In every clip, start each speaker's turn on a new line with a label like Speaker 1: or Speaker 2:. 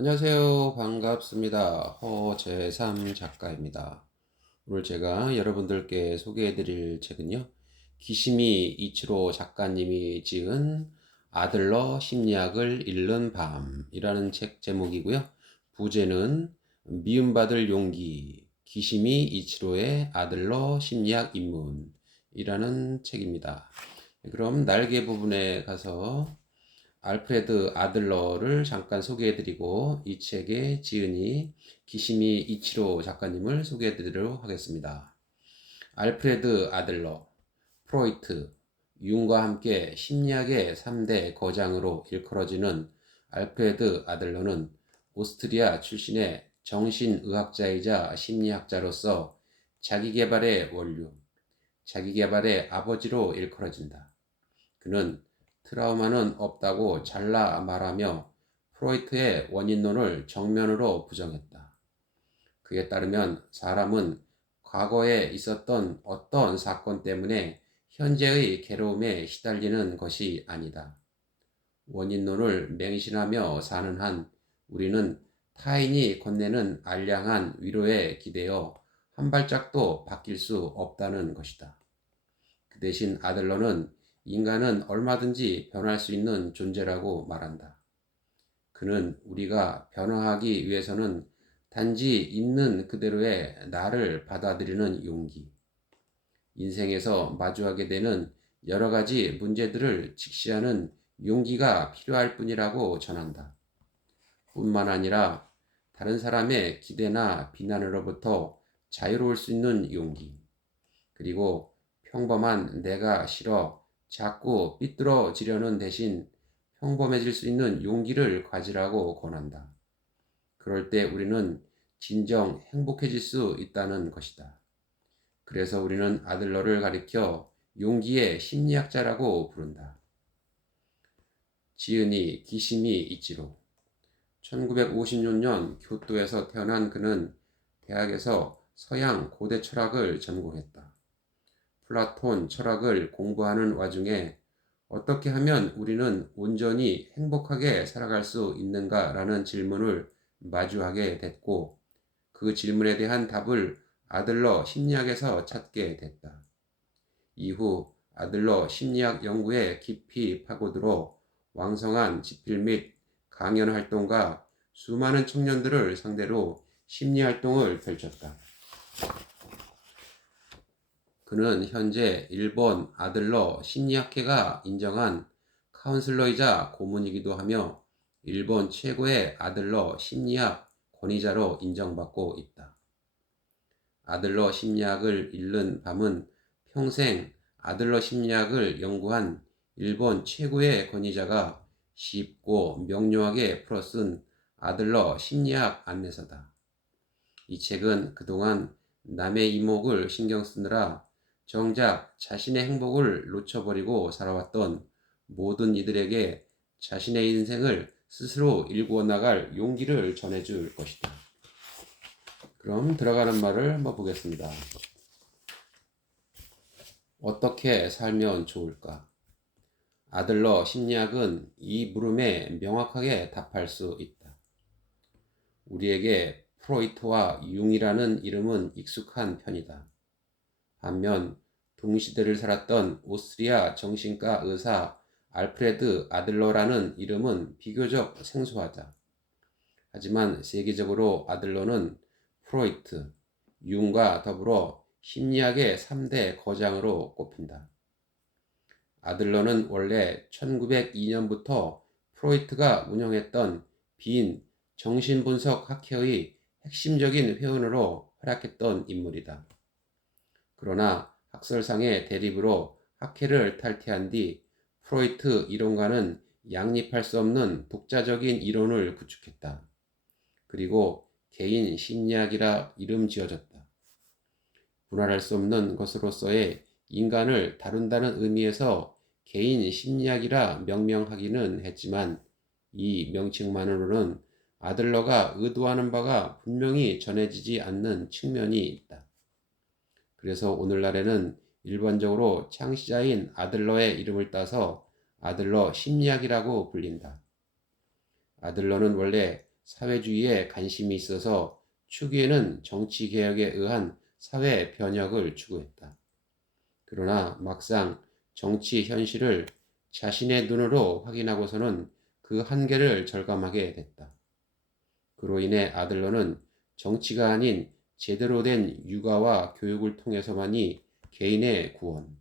Speaker 1: 안녕하세요. 반갑습니다. 허재삼 작가입니다. 오늘 제가 여러분들께 소개해 드릴 책은요. 기시미 이치로 작가님이 지은 아들러 심리학을 읽는 밤이라는 책 제목이고요. 부제는 미움받을 용기 기시미 이치로의 아들러 심리학 입문이라는 책입니다. 그럼 날개 부분에 가서 알프레드 아들러를 잠깐 소개해드리고 이 책의 지은이 기시미 이치로 작가님을 소개해드리도록 하겠습니다. 알프레드 아들러, 프로이트, 융과 함께 심리학의 3대 거장으로 일컬어지는 알프레드 아들러는 오스트리아 출신의 정신의학자이자 심리학자로서 자기개발의 원류, 자기개발의 아버지로 일컬어진다. 그는 트라우마는 없다고 잘라 말하며 프로이트의 원인론을 정면으로 부정했다. 그에 따르면 사람은 과거에 있었던 어떤 사건 때문에 현재의 괴로움에 시달리는 것이 아니다. 원인론을 맹신하며 사는 한 우리는 타인이 건네는 알량한 위로에 기대어 한 발짝도 바뀔 수 없다는 것이다. 그 대신 아들러는 인간은 얼마든지 변할 수 있는 존재라고 말한다. 그는 우리가 변화하기 위해서는 단지 있는 그대로의 나를 받아들이는 용기, 인생에서 마주하게 되는 여러 가지 문제들을 직시하는 용기가 필요할 뿐이라고 전한다. 뿐만 아니라 다른 사람의 기대나 비난으로부터 자유로울 수 있는 용기, 그리고 평범한 내가 싫어 자꾸 삐뚤어지려는 대신 평범해질 수 있는 용기를 가지라고 권한다. 그럴 때 우리는 진정 행복해질 수 있다는 것이다. 그래서 우리는 아들러를 가리켜 용기의 심리학자라고 부른다. 지은이 기심이 있지로 1956년 교토에서 태어난 그는 대학에서 서양 고대 철학을 전공했다. 플라톤 철학을 공부하는 와중에 어떻게 하면 우리는 온전히 행복하게 살아갈 수 있는가라는 질문을 마주하게 됐고 그 질문에 대한 답을 아들러 심리학에서 찾게 됐다. 이후 아들러 심리학 연구에 깊이 파고들어 왕성한 집필 및 강연 활동과 수많은 청년들을 상대로 심리 활동을 펼쳤다. 그는 현재 일본 아들러 심리학회가 인정한 카운슬러이자 고문이기도 하며 일본 최고의 아들러 심리학 권위자로 인정받고 있다. 아들러 심리학을 읽는 밤은 평생 아들러 심리학을 연구한 일본 최고의 권위자가 쉽고 명료하게 풀어쓴 아들러 심리학 안내서다. 이 책은 그동안 남의 이목을 신경 쓰느라 정작 자신의 행복을 놓쳐버리고 살아왔던 모든 이들에게 자신의 인생을 스스로 일구어 나갈 용기를 전해줄 것이다. 그럼 들어가는 말을 한번 보겠습니다. 어떻게 살면 좋을까? 아들러 심리학은 이 물음에 명확하게 답할 수 있다. 우리에게 프로이트와 융이라는 이름은 익숙한 편이다. 반면 동시대를 살았던 오스트리아 정신과 의사 알프레드 아들러라는 이름은 비교적 생소하다. 하지만 세계적으로 아들러는 프로이트, 융과 더불어 심리학의 3대 거장으로 꼽힌다. 아들러는 원래 1902년부터 프로이트가 운영했던 빈 정신분석 학회의 핵심적인 회원으로 활약했던 인물이다. 그러나 학설상의 대립으로 학회를 탈퇴한 뒤 프로이트 이론가는 양립할 수 없는 독자적인 이론을 구축했다. 그리고 개인 심리학이라 이름 지어졌다. 분할할 수 없는 것으로서의 인간을 다룬다는 의미에서 개인 심리학이라 명명하기는 했지만 이 명칭만으로는 아들러가 의도하는 바가 분명히 전해지지 않는 측면이 있다. 그래서 오늘날에는 일반적으로 창시자인 아들러의 이름을 따서 아들러 심리학이라고 불린다. 아들러는 원래 사회주의에 관심이 있어서 초기에는 정치 개혁에 의한 사회 변혁을 추구했다. 그러나 막상 정치 현실을 자신의 눈으로 확인하고서는 그 한계를 절감하게 됐다. 그로 인해 아들러는 정치가 아닌 제대로 된 육아와 교육을 통해서만이 개인의 구원,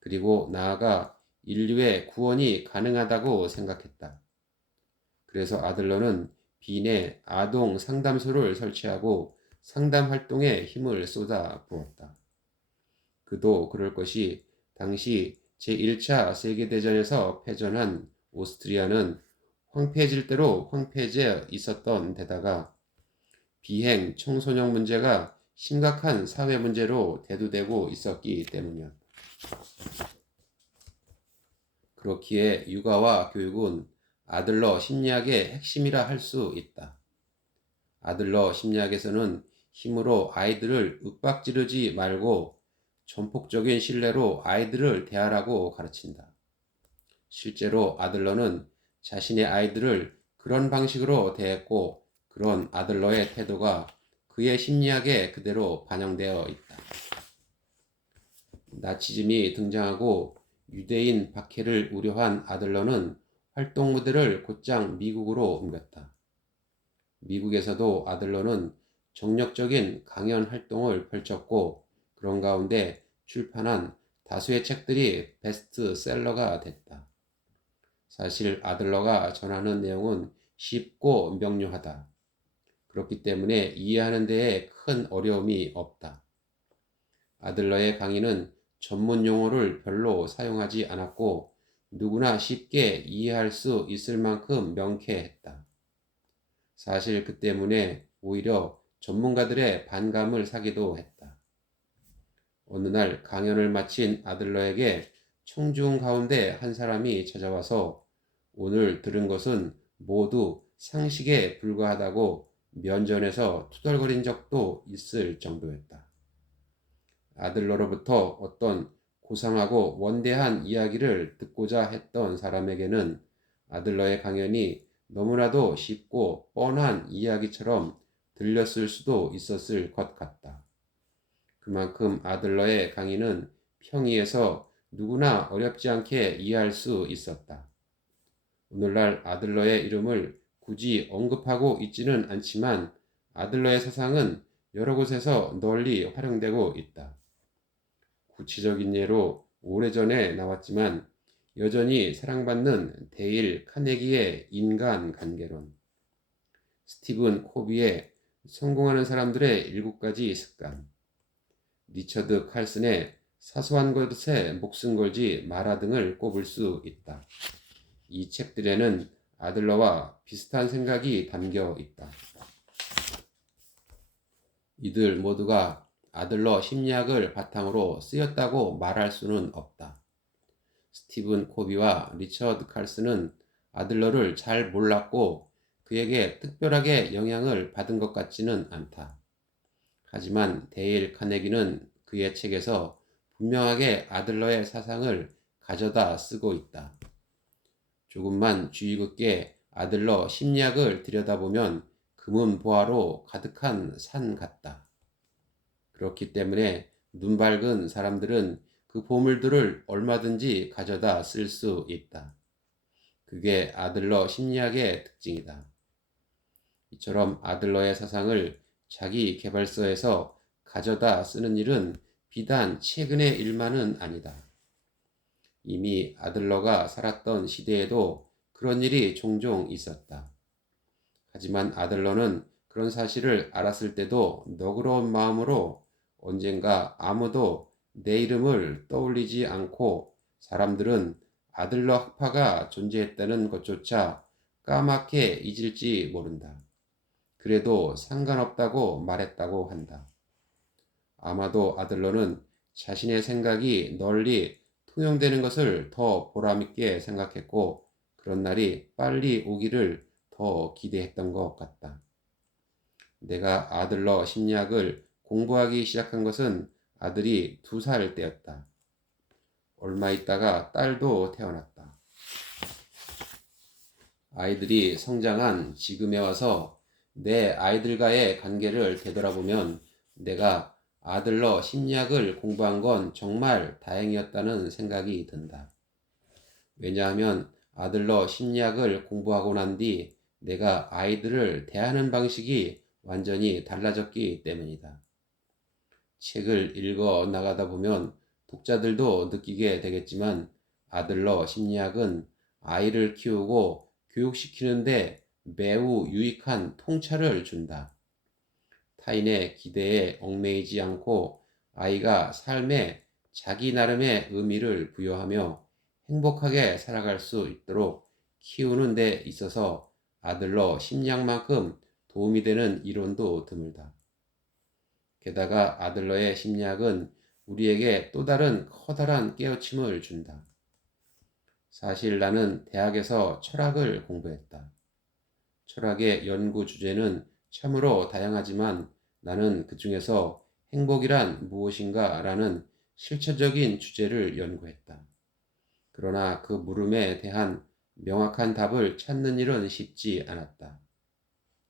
Speaker 1: 그리고 나아가 인류의 구원이 가능하다고 생각했다. 그래서 아들러는 빈에 아동 상담소를 설치하고 상담 활동에 힘을 쏟아 부었다. 그도 그럴 것이 당시 제1차 세계대전에서 패전한 오스트리아는 황폐해질 대로 황폐해져 있었던 데다가 비행 청소년 문제가 심각한 사회 문제로 대두되고 있었기 때문이었다. 그렇기에 육아와 교육은 아들러 심리학의 핵심이라 할 수 있다. 아들러 심리학에서는 힘으로 아이들을 윽박지르지 말고 전폭적인 신뢰로 아이들을 대하라고 가르친다. 실제로 아들러는 자신의 아이들을 그런 방식으로 대했고 그런 아들러의 태도가 그의 심리학에 그대로 반영되어 있다. 나치즘이 등장하고 유대인 박해를 우려한 아들러는 활동 무대를 곧장 미국으로 옮겼다. 미국에서도 아들러는 정력적인 강연 활동을 펼쳤고 그런 가운데 출판한 다수의 책들이 베스트셀러가 됐다. 사실 아들러가 전하는 내용은 쉽고 명료하다. 그렇기 때문에 이해하는 데에 큰 어려움이 없다. 아들러의 강의는 전문 용어를 별로 사용하지 않았고 누구나 쉽게 이해할 수 있을 만큼 명쾌했다. 사실 그 때문에 오히려 전문가들의 반감을 사기도 했다. 어느 날 강연을 마친 아들러에게 청중 가운데 한 사람이 찾아와서 오늘 들은 것은 모두 상식에 불과하다고 면전에서 투덜거린 적도 있을 정도였다. 아들러로부터 어떤 고상하고 원대한 이야기를 듣고자 했던 사람에게는 아들러의 강연이 너무나도 쉽고 뻔한 이야기처럼 들렸을 수도 있었을 것 같다. 그만큼 아들러의 강의는 평이에서 누구나 어렵지 않게 이해할 수 있었다. 오늘날 아들러의 이름을 굳이 언급하고 있지는 않지만 아들러의 사상은 여러 곳에서 널리 활용되고 있다. 구체적인 예로 오래전에 나왔지만 여전히 사랑받는 데일 카네기의 인간 관계론, 스티븐 코비의 성공하는 사람들의 일곱 가지 습관, 리처드 칼슨의 사소한 것에 목숨 걸지 마라 등을 꼽을 수 있다. 이 책들에는 아들러와 비슷한 생각이 담겨 있다. 이들 모두가 아들러 심리학을 바탕으로 쓰였다고 말할 수는 없다. 스티븐 코비와 리처드 칼슨은 아들러를 잘 몰랐고 그에게 특별하게 영향을 받은 것 같지는 않다. 하지만 데일 카네기는 그의 책에서 분명하게 아들러의 사상을 가져다 쓰고 있다. 조금만 주의 깊게 아들러 심리학을 들여다보면 금은 보화로 가득한 산 같다. 그렇기 때문에 눈 밝은 사람들은 그 보물들을 얼마든지 가져다 쓸 수 있다. 그게 아들러 심리학의 특징이다. 이처럼 아들러의 사상을 자기 개발서에서 가져다 쓰는 일은 비단 최근의 일만은 아니다. 이미 아들러가 살았던 시대에도 그런 일이 종종 있었다. 하지만 아들러는 그런 사실을 알았을 때도 너그러운 마음으로 언젠가 아무도 내 이름을 떠올리지 않고 사람들은 아들러 학파가 존재했다는 것조차 까맣게 잊을지 모른다. 그래도 상관없다고 말했다고 한다. 아마도 아들러는 자신의 생각이 널리 통용되는 것을 더 보람있게 생각했고 그런 날이 빨리 오기를 더 기대했던 것 같다. 내가 아들러 심리학을 공부하기 시작한 것은 아들이 두 살 때였다. 얼마 있다가 딸도 태어났다. 아이들이 성장한 지금에 와서 내 아이들과의 관계를 되돌아보면 내가 아들러 심리학을 공부한 건 정말 다행이었다는 생각이 든다. 왜냐하면 아들러 심리학을 공부하고 난 뒤 내가 아이들을 대하는 방식이 완전히 달라졌기 때문이다. 책을 읽어 나가다 보면 독자들도 느끼게 되겠지만 아들러 심리학은 아이를 키우고 교육시키는데 매우 유익한 통찰을 준다. 타인의 기대에 얽매이지 않고 아이가 삶에 자기 나름의 의미를 부여하며 행복하게 살아갈 수 있도록 키우는 데 있어서 아들러 심리학만큼 도움이 되는 이론도 드물다. 게다가 아들러의 심리학은 우리에게 또 다른 커다란 깨우침을 준다. 사실 나는 대학에서 철학을 공부했다. 철학의 연구 주제는 참으로 다양하지만 나는 그 중에서 행복이란 무엇인가 라는 실체적인 주제를 연구했다. 그러나 그 물음에 대한 명확한 답을 찾는 일은 쉽지 않았다.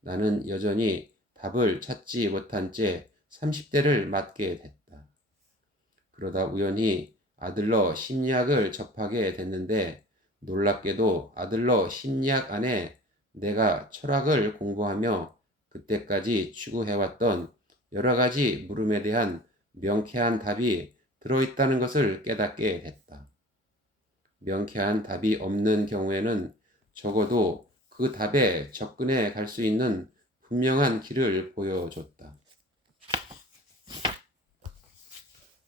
Speaker 1: 나는 여전히 답을 찾지 못한 채 30대를 맞게 됐다. 그러다 우연히 아들러 심리학을 접하게 됐는데 놀랍게도 아들러 심리학 안에 내가 철학을 공부하며 그때까지 추구해왔던 여러 가지 물음에 대한 명쾌한 답이 들어있다는 것을 깨닫게 됐다. 명쾌한 답이 없는 경우에는 적어도 그 답에 접근해 갈 수 있는 분명한 길을 보여줬다.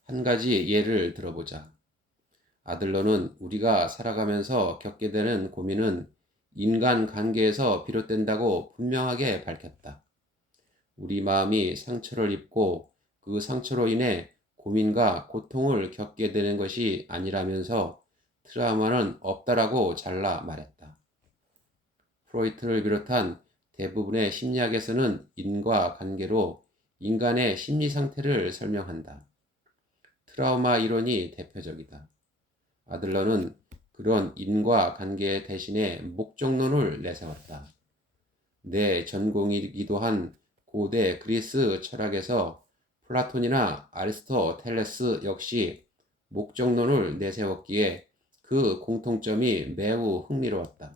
Speaker 1: 한 가지 예를 들어보자. 아들러는 우리가 살아가면서 겪게 되는 고민은 인간 관계에서 비롯된다고 분명하게 밝혔다. 우리 마음이 상처를 입고 그 상처로 인해 고민과 고통을 겪게 되는 것이 아니라면서 트라우마는 없다라고 잘라 말했다. 프로이트를 비롯한 대부분의 심리학에서는 인과 관계로 인간의 심리 상태를 설명한다. 트라우마 이론이 대표적이다. 아들러는 그런 인과 관계 대신에 목적론을 내세웠다. 내 전공이기도 한 고대 그리스 철학에서 플라톤이나 아리스토텔레스 역시 목적론을 내세웠기에 그 공통점이 매우 흥미로웠다.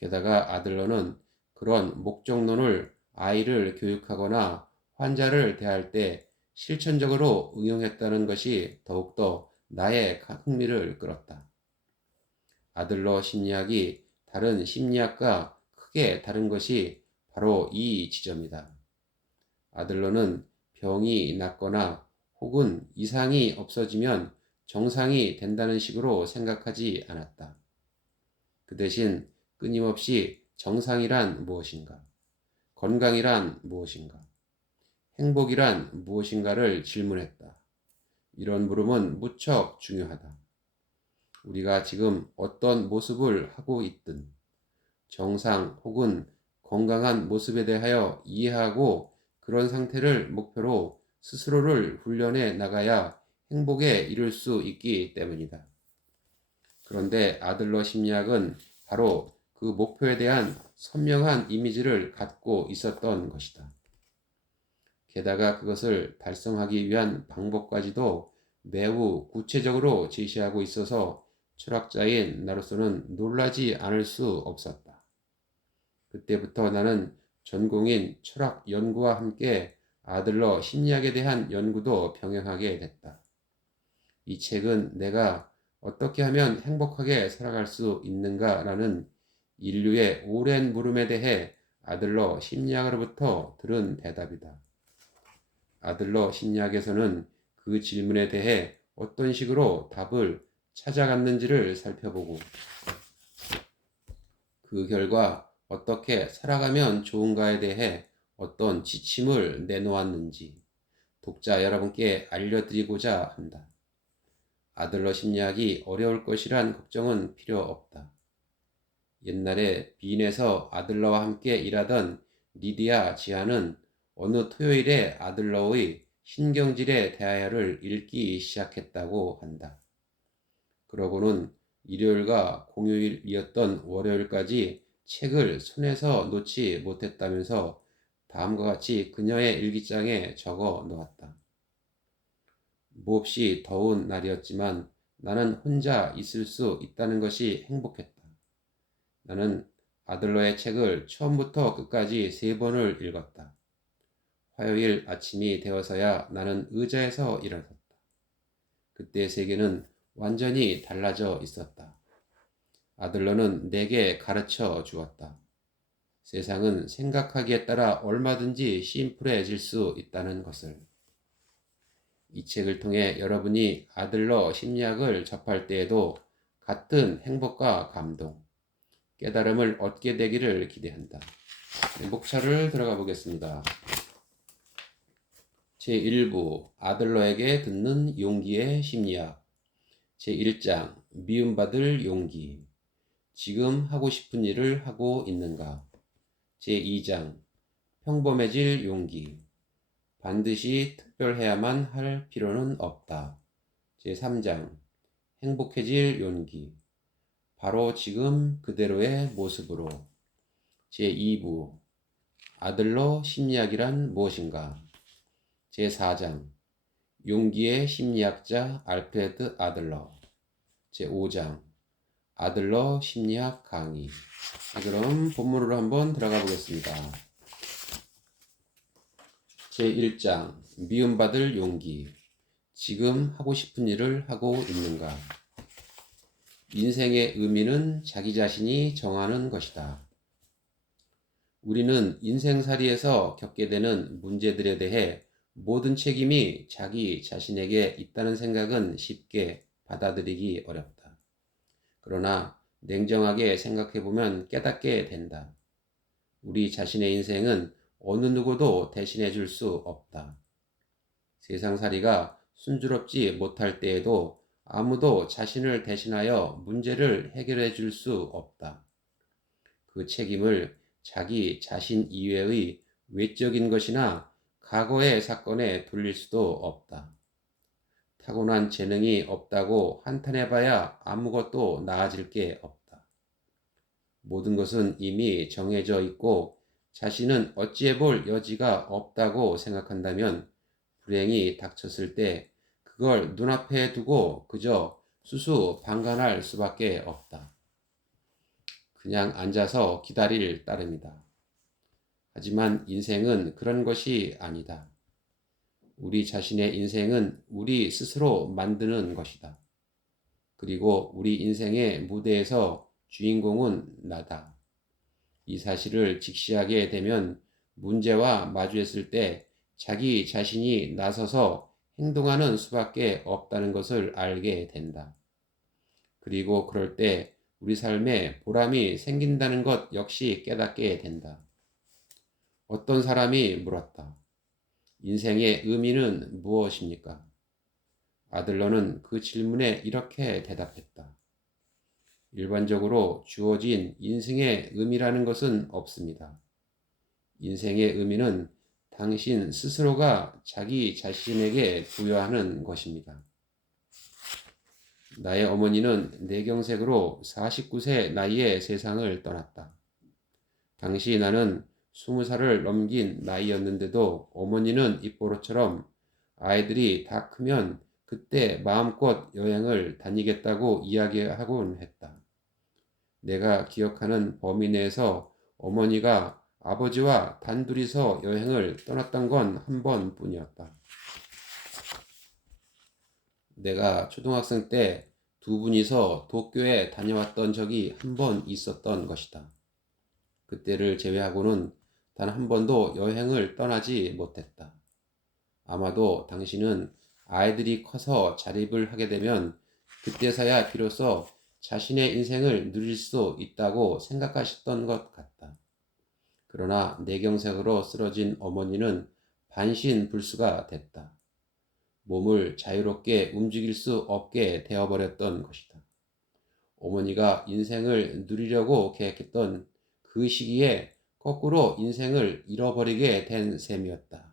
Speaker 1: 게다가 아들러는 그런 목적론을 아이를 교육하거나 환자를 대할 때 실천적으로 응용했다는 것이 더욱더 나의 흥미를 끌었다. 아들러 심리학이 다른 심리학과 크게 다른 것이 바로 이 지점이다. 아들러는 병이 낫거나 혹은 이상이 없어지면 정상이 된다는 식으로 생각하지 않았다. 그 대신 끊임없이 정상이란 무엇인가? 건강이란 무엇인가? 행복이란 무엇인가를 질문했다. 이런 물음은 무척 중요하다. 우리가 지금 어떤 모습을 하고 있든 정상 혹은 건강한 모습에 대하여 이해하고 그런 상태를 목표로 스스로를 훈련해 나가야 행복에 이를 수 있기 때문이다. 그런데 아들러 심리학은 바로 그 목표에 대한 선명한 이미지를 갖고 있었던 것이다. 게다가 그것을 달성하기 위한 방법까지도 매우 구체적으로 제시하고 있어서 철학자인 나로서는 놀라지 않을 수 없었다. 그때부터 나는 전공인 철학 연구와 함께 아들러 심리학에 대한 연구도 병행하게 됐다. 이 책은 내가 어떻게 하면 행복하게 살아갈 수 있는가라는 인류의 오랜 물음에 대해 아들러 심리학으로부터 들은 대답이다. 아들러 심리학에서는 그 질문에 대해 어떤 식으로 답을 찾아갔는지를 살펴보고 그 결과 어떻게 살아가면 좋은가에 대해 어떤 지침을 내놓았는지 독자 여러분께 알려드리고자 한다. 아들러 심리학이 어려울 것이란 걱정은 필요 없다. 옛날에 빈에서 아들러와 함께 일하던 리디아 지아는 어느 토요일에 아들러의 신경질의 대하여를 읽기 시작했다고 한다. 그러고는 일요일과 공휴일이었던 월요일까지 책을 손에서 놓지 못했다면서 다음과 같이 그녀의 일기장에 적어 놓았다. 몹시 더운 날이었지만 나는 혼자 있을 수 있다는 것이 행복했다. 나는 아들러의 책을 처음부터 끝까지 세 번을 읽었다. 화요일 아침이 되어서야 나는 의자에서 일어났다. 그때 세계는 완전히 달라져 있었다. 아들러는 내게 가르쳐 주었다. 세상은 생각하기에 따라 얼마든지 심플해질 수 있다는 것을. 이 책을 통해 여러분이 아들러 심리학을 접할 때에도 같은 행복과 감동, 깨달음을 얻게 되기를 기대한다. 네, 목차를 들어가 보겠습니다. 제1부 아들러에게 듣는 용기의 심리학 제1장 미움받을 용기. 지금 하고 싶은 일을 하고 있는가? 제2장 평범해질 용기. 반드시 특별해야만 할 필요는 없다. 제3장 행복해질 용기. 바로 지금 그대로의 모습으로. 제2부 아들러 심리학이란 무엇인가? 제4장 용기의 심리학자 알프레드 아들러. 제5장. 아들러 심리학 강의. 그럼 본문으로 한번 들어가 보겠습니다. 제1장. 미움받을 용기. 지금 하고 싶은 일을 하고 있는가? 인생의 의미는 자기 자신이 정하는 것이다. 우리는 인생살이에서 겪게 되는 문제들에 대해 모든 책임이 자기 자신에게 있다는 생각은 쉽게 받아들이기 어렵다. 그러나 냉정하게 생각해 보면 깨닫게 된다. 우리 자신의 인생은 어느 누구도 대신해 줄 수 없다. 세상살이가 순조롭지 못할 때에도 아무도 자신을 대신하여 문제를 해결해 줄 수 없다. 그 책임을 자기 자신 이외의 외적인 것이나 과거의 사건에 돌릴 수도 없다. 타고난 재능이 없다고 한탄해봐야 아무것도 나아질 게 없다. 모든 것은 이미 정해져 있고 자신은 어찌해 볼 여지가 없다고 생각한다면 불행이 닥쳤을 때 그걸 눈앞에 두고 그저 수수 방관할 수밖에 없다. 그냥 앉아서 기다릴 따름이다. 하지만 인생은 그런 것이 아니다. 우리 자신의 인생은 우리 스스로 만드는 것이다. 그리고 우리 인생의 무대에서 주인공은 나다. 이 사실을 직시하게 되면 문제와 마주했을 때 자기 자신이 나서서 행동하는 수밖에 없다는 것을 알게 된다. 그리고 그럴 때 우리 삶에 보람이 생긴다는 것 역시 깨닫게 된다. 어떤 사람이 물었다. 인생의 의미는 무엇입니까? 아들러는 그 질문에 이렇게 대답했다. 일반적으로 주어진 인생의 의미라는 것은 없습니다. 인생의 의미는 당신 스스로가 자기 자신에게 부여하는 것입니다. 나의 어머니는 뇌경색으로 49세 나이에 세상을 떠났다. 당시 나는 스무 살을 넘긴 나이였는데도 어머니는 입보로처럼 아이들이 다 크면 그때 마음껏 여행을 다니겠다고 이야기하곤 했다. 내가 기억하는 범위 내에서 어머니가 아버지와 단둘이서 여행을 떠났던 건 한 번뿐이었다. 내가 초등학생 때 두 분이서 도쿄에 다녀왔던 적이 한 번 있었던 것이다. 그때를 제외하고는 단 한 번도 여행을 떠나지 못했다. 아마도 당신은 아이들이 커서 자립을 하게 되면 그때서야 비로소 자신의 인생을 누릴 수 있다고 생각하셨던 것 같다. 그러나 내경색으로 쓰러진 어머니는 반신불수가 됐다. 몸을 자유롭게 움직일 수 없게 되어버렸던 것이다. 어머니가 인생을 누리려고 계획했던 그 시기에 거꾸로 인생을 잃어버리게 된 셈이었다.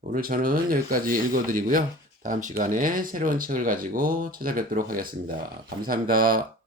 Speaker 1: 오늘 저는 여기까지 읽어드리고요. 다음 시간에 새로운 책을 가지고 찾아뵙도록 하겠습니다. 감사합니다.